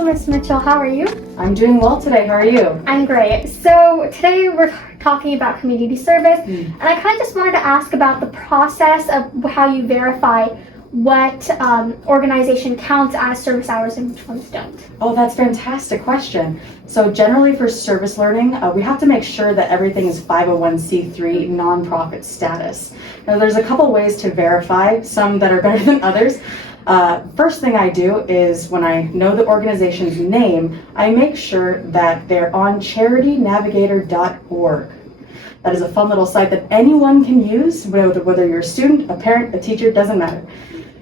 Hello, Miss Mitchell. How are you? I'm doing well today. How are you? I'm great. So today we're talking about community service, and I kind of just wanted to ask about the process of how you verify what organization counts as service hours and which ones don't. Oh, that's a fantastic question. So generally for service learning, we have to make sure that everything is 501c3 nonprofit status. Now there's a couple ways to verify, some that are better than others. First thing I do is when I know the organization's name, I make sure that they're on charitynavigator.org. That is a fun little site that anyone can use, whether you're a student, a parent, a teacher, doesn't matter.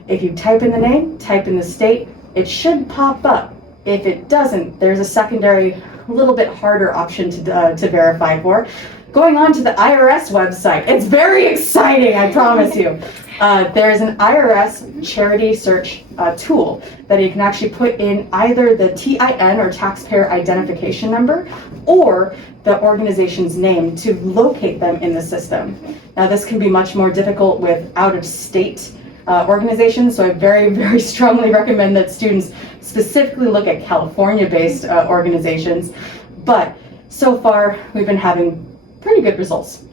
If you type in the name, type in the state, it should pop up. If it doesn't, there's a secondary, a little bit harder option to verify for. Going on to the IRS website. It's very exciting, I promise you. There's an IRS charity search tool that you can actually put in either the TIN or taxpayer identification number or the organization's name to locate them in the system. Now this can be much more difficult with out-of-state organizations, so I very, very strongly recommend that students specifically look at California-based organizations, but so far we've been having pretty good results.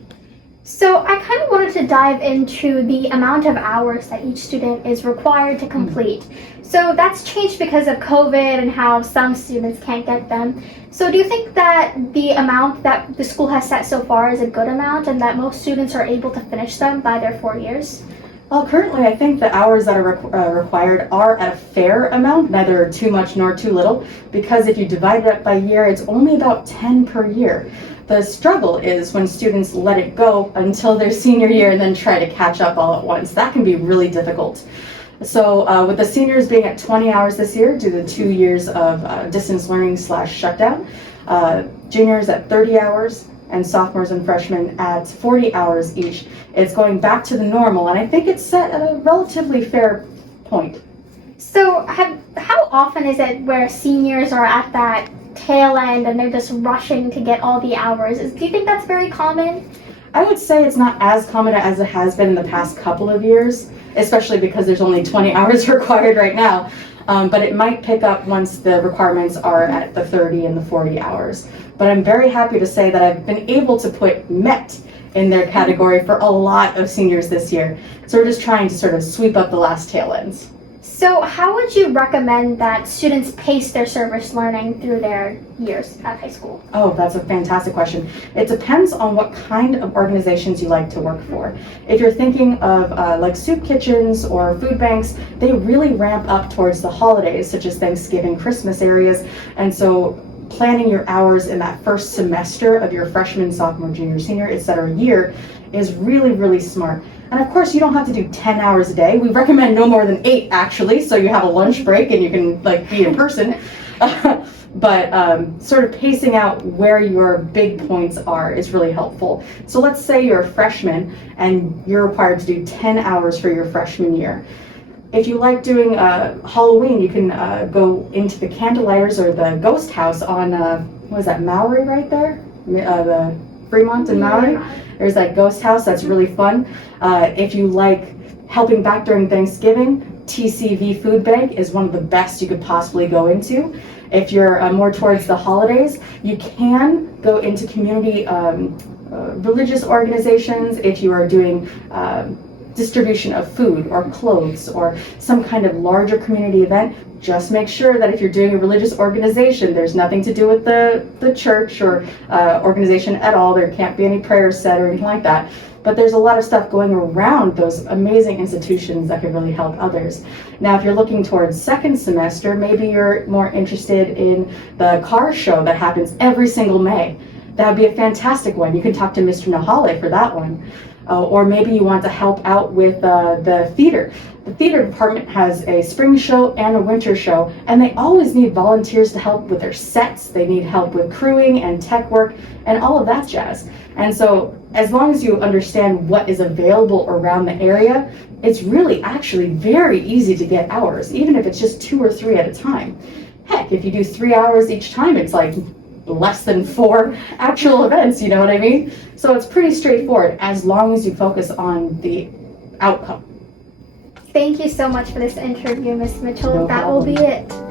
So I kind of wanted to dive into the amount of hours that each student is required to complete. So that's changed because of COVID and how some students can't get them. So do you think that the amount that the school has set so far is a good amount and that most students are able to finish them by their 4 years? Well, currently I think the hours that are required are at a fair amount, neither too much nor too little, because if you divide it up by year, it's only about 10 per year. The struggle is when students let it go until their senior year and then try to catch up all at once. That can be really difficult. So with the seniors being at 20 hours this year due to 2 years of distance learning / shutdown, juniors at 30 hours, and sophomores and freshmen at 40 hours each. It's going back to the normal, and I think it's set at a relatively fair point. So how often is it where seniors are at that tail end and they're just rushing to get all the hours? Do you think that's very common? I would say it's not as common as it has been in the past couple of years, especially because there's only 20 hours required right now. But it might pick up once the requirements are at the 30 and the 40 hours. But I'm very happy to say that I've been able to put MET in their category for a lot of seniors this year. So we're just trying to sort of sweep up the last tail ends. So how would you recommend that students pace their service learning through their years at high school? Oh, that's a fantastic question. It depends on what kind of organizations you like to work for. If you're thinking of like soup kitchens or food banks, they really ramp up towards the holidays, such as Thanksgiving, Christmas areas. And so planning your hours in that first semester of your freshman, sophomore, junior, senior, etc. year is really, really smart. And of course, you don't have to do 10 hours a day. We recommend no more than 8 actually, so you have a lunch break and you can like be in person. But sort of pacing out where your big points are is really helpful. So let's say you're a freshman and you're required to do 10 hours for your freshman year. If you like doing Halloween, you can go into the Candlelighters or the Ghost House on, what is that, Maury right there? The Fremont and Maury. There's that Ghost House, that's really fun. If you like helping back during Thanksgiving, TCV Food Bank is one of the best you could possibly go into. If you're more towards the holidays, you can go into community religious organizations if you are doing distribution of food or clothes or some kind of larger community event. Just make sure that if you're doing a religious organization, there's nothing to do with the church or organization at all. There can't be any prayers said or anything like that. But there's a lot of stuff going around those amazing institutions that could really help others. Now, if you're looking towards second semester, maybe you're more interested in the car show that happens every single May. That would be a fantastic one. You can talk to Mr. Nahale for that one. Or maybe you want to help out with the theater. The theater department has a spring show and a winter show, and they always need volunteers to help with their sets. They need help with crewing and tech work and all of that jazz. And so as long as you understand what is available around the area, it's really actually very easy to get hours, even if it's just 2 or 3 at a time. Heck, if you do 3 hours each time, it's like less than 4 actual events, you know what I mean? So it's pretty straightforward as long as you focus on the outcome. Thank you so much for this interview, Ms. Mitchell. No that will problem. be it.